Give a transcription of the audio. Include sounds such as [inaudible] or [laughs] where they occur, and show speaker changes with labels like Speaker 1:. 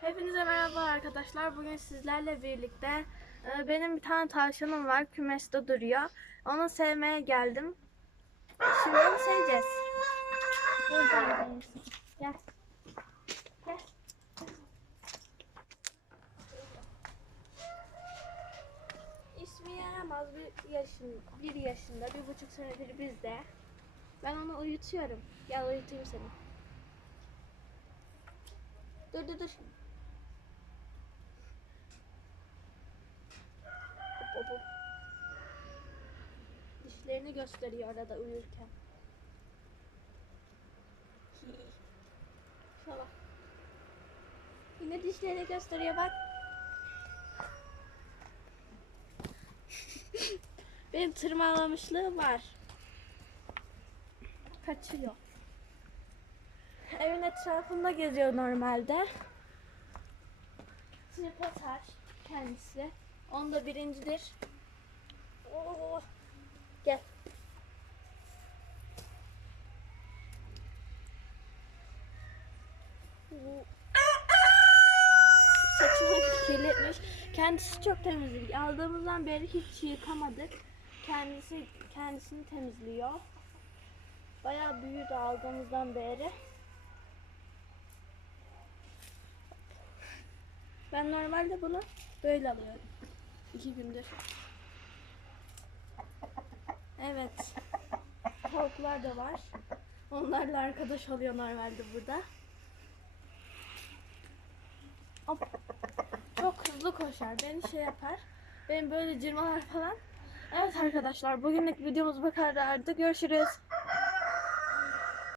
Speaker 1: Hepinize merhaba arkadaşlar. Bugün sizlerle birlikte e, benim bir tane tavşanım var. Kümeste duruyor. Onu sevmeye geldim. Şimdi onu seveceğiz. Gel. Gel. İsmi yaramaz bir yaşın, bir yaşında, bir buçuk senedir bizde. Ben onu uyutuyorum. Gel uyutayım seni. Dur dur dur. Hop hop hop. Dişlerini gösteriyor arada uyurken. Şuna. Yine dişlerini gösteriyor bak. [laughs] Benim tırmalamışlığım var. Kaçıyor. Evin etrafında geziyor normalde. Trip atar kendisi. Onda birincidir. Oo. Gel. Oo. Saçını kirletmiş. Kendisi çok temizlik. Aldığımızdan beri hiç yıkamadık. Kendisi kendisini temizliyor. Bayağı büyüdü aldığımızdan beri. Ben normalde bunu böyle alıyorum. İki gündür. Evet. Tavuklar da var. Onlarla arkadaş oluyor normalde burada. Hop. Çok hızlı koşar. Beni şey yapar. Benim böyle cırmalar falan. Evet arkadaşlar bugünlük videomuz bu kadardı. Görüşürüz.